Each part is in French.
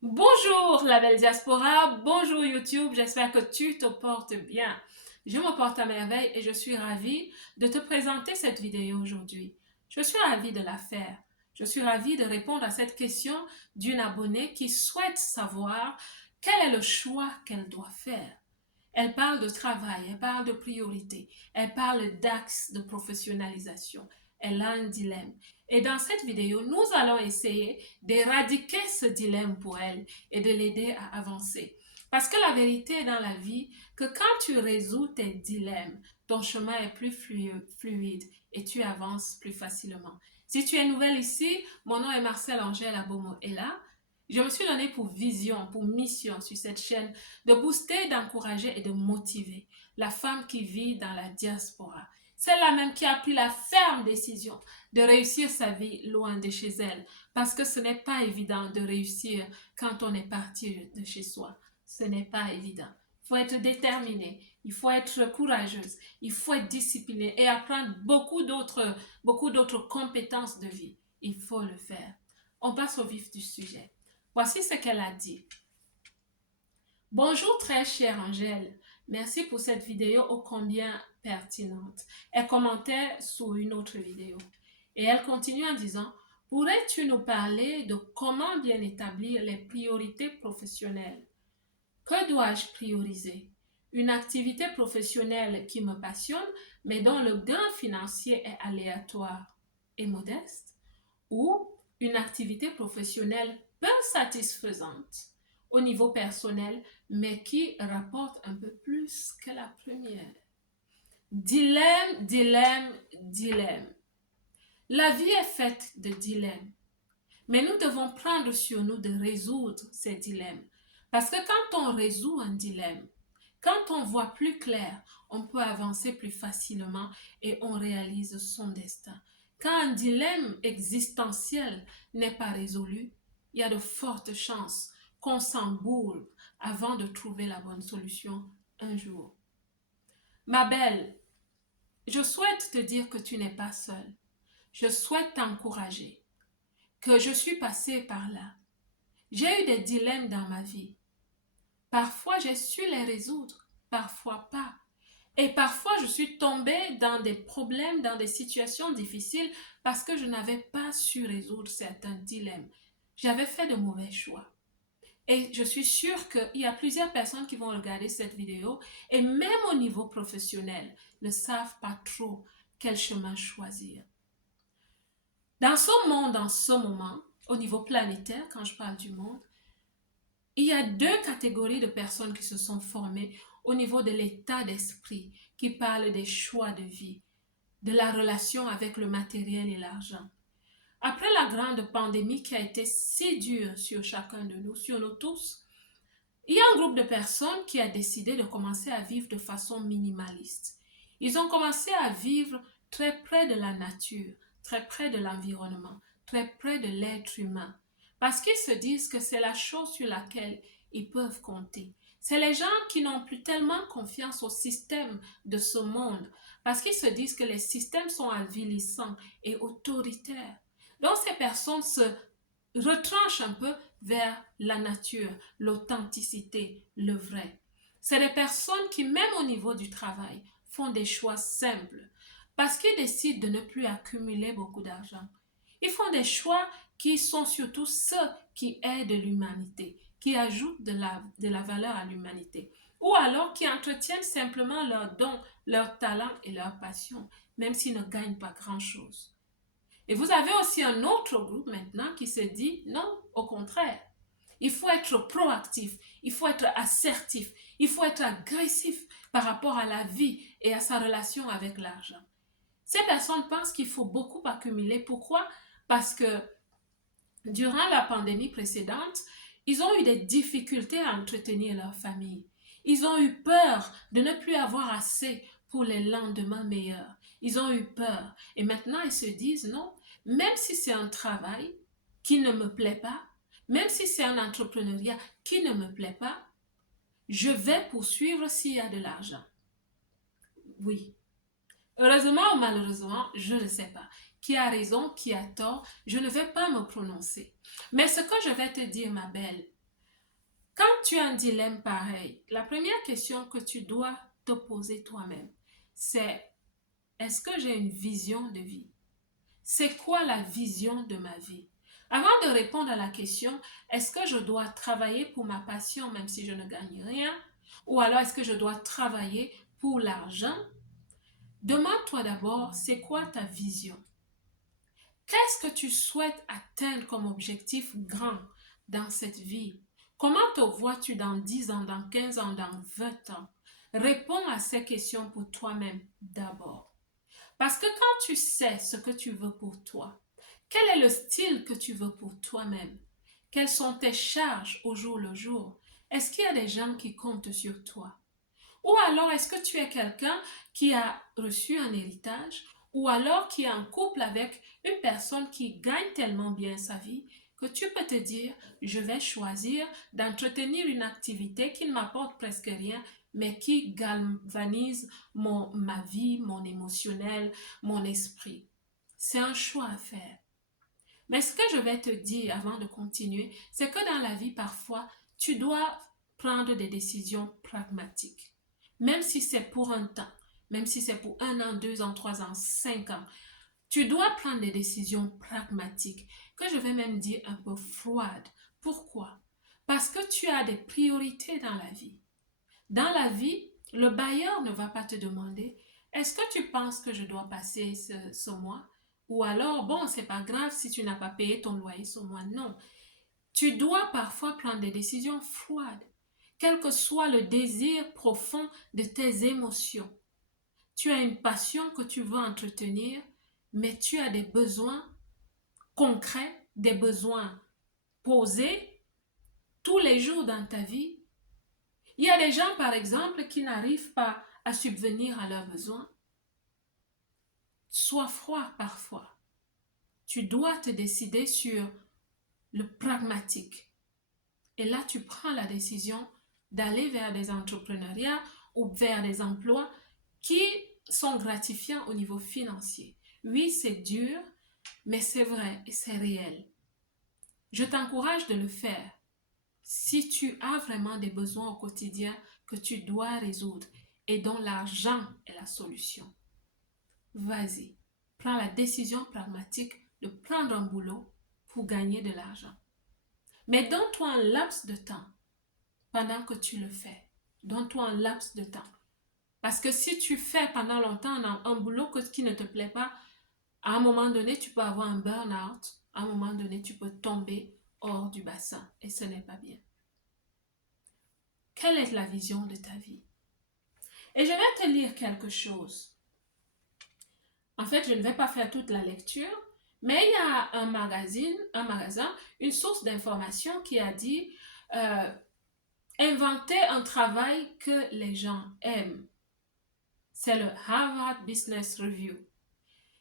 Bonjour la belle diaspora, bonjour YouTube, j'espère que tu te portes bien. Je me porte à merveille et je suis ravie de te présenter cette vidéo aujourd'hui. Je suis ravie de la faire. Je suis ravie de répondre à cette question d'une abonnée qui souhaite savoir quel est le choix qu'elle doit faire. Elle parle de travail, elle parle de priorité, elle parle d'axe de professionnalisation. Elle a un dilemme. Et dans cette vidéo, nous allons essayer d'éradiquer ce dilemme pour elle et de l'aider à avancer. Parce que la vérité est dans la vie que quand tu résous tes dilemmes, ton chemin est plus fluide et tu avances plus facilement. Si tu es nouvelle ici, mon nom est Marcel Angèle Abomo et là, je me suis donné pour vision, pour mission sur cette chaîne de booster, d'encourager et de motiver la femme qui vit dans la diaspora. Celle-là même qui a pris la ferme décision de réussir sa vie loin de chez elle. Parce que ce n'est pas évident de réussir quand on est parti de chez soi. Ce n'est pas évident. Il faut être déterminé, il faut être courageuse, il faut être discipliné et apprendre beaucoup d'autres compétences de vie. Il faut le faire. On passe au vif du sujet. Voici ce qu'elle a dit. Bonjour très chère Angèle, merci pour cette vidéo ô combien pertinente. Elle commentait sous une autre vidéo et elle continue en disant, pourrais-tu nous parler de comment bien établir les priorités professionnelles? Que dois-je prioriser? Une activité professionnelle qui me passionne mais dont le gain financier est aléatoire et modeste? Ou une activité professionnelle peu satisfaisante au niveau personnel, mais qui rapporte un peu plus que la première. Dilemme, dilemme, dilemme. La vie est faite de dilemmes, mais nous devons prendre sur nous de résoudre ces dilemmes. Parce que quand on résout un dilemme, quand on voit plus clair, on peut avancer plus facilement et on réalise son destin. Quand un dilemme existentiel n'est pas résolu, il y a de fortes chances qu'on s'embourbe avant de trouver la bonne solution un jour. Ma belle, je souhaite te dire que tu n'es pas seule. Je souhaite t'encourager, que je suis passée par là. J'ai eu des dilemmes dans ma vie. Parfois, j'ai su les résoudre, parfois pas. Et parfois, je suis tombée dans des problèmes, dans des situations difficiles parce que je n'avais pas su résoudre certains dilemmes. J'avais fait de mauvais choix. Et je suis sûre qu'il y a plusieurs personnes qui vont regarder cette vidéo et même au niveau professionnel, ne savent pas trop quel chemin choisir. Dans ce monde, en ce moment, au niveau planétaire, quand je parle du monde, il y a deux catégories de personnes qui se sont formées au niveau de l'état d'esprit, qui parlent des choix de vie, de la relation avec le matériel et l'argent. Après la grande pandémie qui a été si dure sur chacun de nous, sur nous tous, il y a un groupe de personnes qui a décidé de commencer à vivre de façon minimaliste. Ils ont commencé à vivre très près de la nature, très près de l'environnement, très près de l'être humain. Parce qu'ils se disent que c'est la chose sur laquelle ils peuvent compter. C'est les gens qui n'ont plus tellement confiance au système de ce monde, parce qu'ils se disent que les systèmes sont avilissants et autoritaires. Donc ces personnes se retranchent un peu vers la nature, l'authenticité, le vrai. C'est des personnes qui, même au niveau du travail, font des choix simples parce qu'ils décident de ne plus accumuler beaucoup d'argent. Ils font des choix qui sont surtout ceux qui aident l'humanité, qui ajoutent de la valeur à l'humanité, ou alors qui entretiennent simplement leurs dons, leurs talents et leurs passions, même s'ils ne gagnent pas grand-chose. Et vous avez aussi un autre groupe maintenant qui se dit non, au contraire. Il faut être proactif, il faut être assertif, il faut être agressif par rapport à la vie et à sa relation avec l'argent. Ces personnes pensent qu'il faut beaucoup accumuler. Pourquoi? Parce que durant la pandémie précédente, ils ont eu des difficultés à entretenir leur famille. Ils ont eu peur de ne plus avoir assez pour les lendemains meilleurs. Ils ont eu peur. Et maintenant, ils se disent non, même si c'est un travail qui ne me plaît pas, même si c'est un entrepreneuriat qui ne me plaît pas, je vais poursuivre s'il y a de l'argent. Oui. Heureusement ou malheureusement, je ne sais pas. Qui a raison, qui a tort, je ne vais pas me prononcer. Mais ce que je vais te dire, ma belle, Quand tu as un dilemme pareil, la première question que tu dois te poser toi-même, c'est est-ce que j'ai une vision de vie? C'est quoi la vision de ma vie? Avant de répondre à la question, est-ce que je dois travailler pour ma passion même si je ne gagne rien? Ou alors est-ce que je dois travailler pour l'argent? Demande-toi d'abord, c'est quoi ta vision? Qu'est-ce que tu souhaites atteindre comme objectif grand dans cette vie? Comment te vois-tu dans 10 ans, dans 15 ans, dans 20 ans? Réponds à ces questions pour toi-même d'abord. Parce que quand tu sais ce que tu veux pour toi, quel est le style que tu veux pour toi-même? Quelles sont tes charges au jour le jour? Est-ce qu'il y a des gens qui comptent sur toi? Ou alors est-ce que tu es quelqu'un qui a reçu un héritage ou alors qui est en couple avec une personne qui gagne tellement bien sa vie que tu peux te dire, je vais choisir d'entretenir une activité qui ne m'apporte presque rien, mais qui galvanise ma vie, mon émotionnel, mon esprit. C'est un choix à faire. Mais ce que je vais te dire avant de continuer, c'est que dans la vie, parfois, tu dois prendre des décisions pragmatiques. Même si c'est pour un temps, même si c'est pour 1 an, 2 ans, 3 ans, 5 ans, tu dois prendre des décisions pragmatiques, que je vais même dire un peu froides. Pourquoi? Parce que tu as des priorités dans la vie. Dans la vie, le bailleur ne va pas te demander, est-ce que tu penses que je dois passer ce mois? Ou alors, bon, c'est pas grave si tu n'as pas payé ton loyer ce mois. Non. Tu dois parfois prendre des décisions froides, quel que soit le désir profond de tes émotions. Tu as une passion que tu veux entretenir, mais tu as des besoins concrets, des besoins posés tous les jours dans ta vie. Il y a des gens, par exemple, qui n'arrivent pas à subvenir à leurs besoins. Sois froid parfois. Tu dois te décider sur le pragmatique. Et là, tu prends la décision d'aller vers des entrepreneuriats ou vers des emplois qui sont gratifiants au niveau financier. Oui, c'est dur, mais c'est vrai et c'est réel. Je t'encourage de le faire si tu as vraiment des besoins au quotidien que tu dois résoudre et dont l'argent est la solution. Vas-y, prends la décision pragmatique de prendre un boulot pour gagner de l'argent. Mais donne-toi un laps de temps pendant que tu le fais. Donne-toi un laps de temps. Parce que si tu fais pendant longtemps un boulot qui ne te plaît pas, à un moment donné, tu peux avoir un burn-out. À un moment donné, tu peux tomber hors du bassin et ce n'est pas bien. Quelle est la vision de ta vie? Et je vais te lire quelque chose. En fait, je ne vais pas faire toute la lecture, mais il y a un magasin, une source d'information qui a dit inventer un travail que les gens aiment. C'est le Harvard Business Review.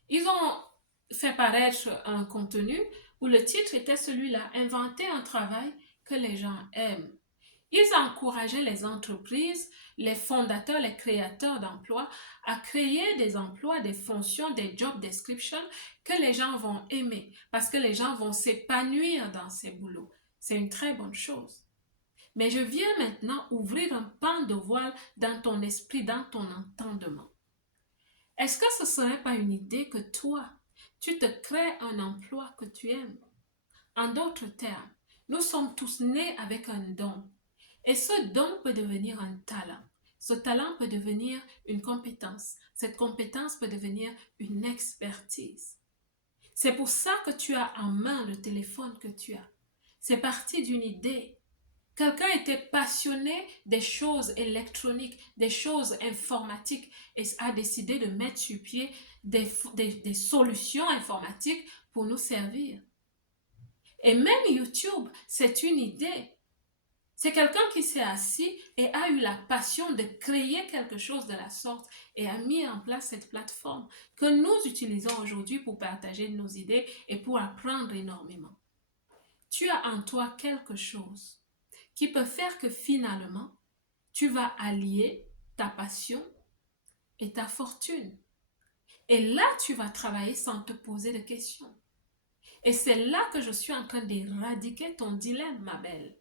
Ils ont fait paraître un contenu où le titre était celui-là, inventer un travail que les gens aiment. Ils encourageaient les entreprises, les fondateurs, les créateurs d'emplois à créer des emplois, des fonctions, des job descriptions que les gens vont aimer parce que les gens vont s'épanouir dans ces boulots. C'est une très bonne chose. Mais je viens maintenant ouvrir un pan de voile dans ton esprit, dans ton entendement. Est-ce que ce ne serait pas une idée que toi, tu te crées un emploi que tu aimes? En d'autres termes, nous sommes tous nés avec un don. Et ce don peut devenir un talent. Ce talent peut devenir une compétence. Cette compétence peut devenir une expertise. C'est pour ça que tu as en main le téléphone que tu as. C'est parti d'une idée. Quelqu'un était passionné des choses électroniques, des choses informatiques et a décidé de mettre sur pied des solutions informatiques pour nous servir. Et même YouTube, c'est une idée. C'est quelqu'un qui s'est assis et a eu la passion de créer quelque chose de la sorte et a mis en place cette plateforme que nous utilisons aujourd'hui pour partager nos idées et pour apprendre énormément. Tu as en toi quelque chose qui peut faire que finalement, tu vas allier ta passion et ta fortune. Et là, tu vas travailler sans te poser de questions. Et c'est là que je suis en train d'éradiquer ton dilemme, ma belle.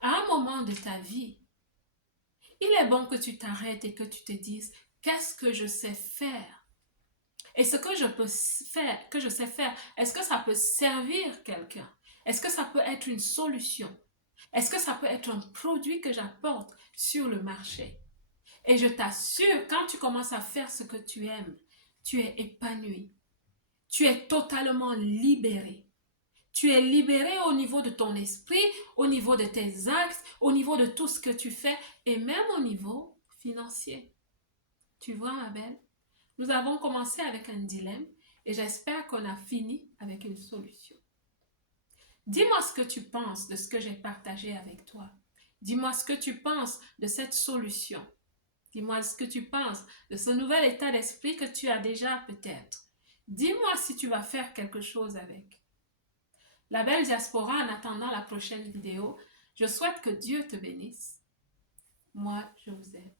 À un moment de ta vie, il est bon que tu t'arrêtes et que tu te dises, qu'est-ce que je sais faire? Et ce que je peux faire, que je sais faire, est-ce que ça peut servir quelqu'un? Est-ce que ça peut être une solution? Est-ce que ça peut être un produit que j'apporte sur le marché? Et je t'assure, quand tu commences à faire ce que tu aimes, tu es épanoui. Tu es totalement libéré. Tu es libéré au niveau de ton esprit, au niveau de tes actes, au niveau de tout ce que tu fais et même au niveau financier. Tu vois, ma belle, nous avons commencé avec un dilemme et j'espère qu'on a fini avec une solution. Dis-moi ce que tu penses de ce que j'ai partagé avec toi. Dis-moi ce que tu penses de cette solution. Dis-moi ce que tu penses de ce nouvel état d'esprit que tu as déjà peut-être. Dis-moi si tu vas faire quelque chose avec. La belle diaspora, en attendant la prochaine vidéo, je souhaite que Dieu te bénisse. Moi, je vous aime.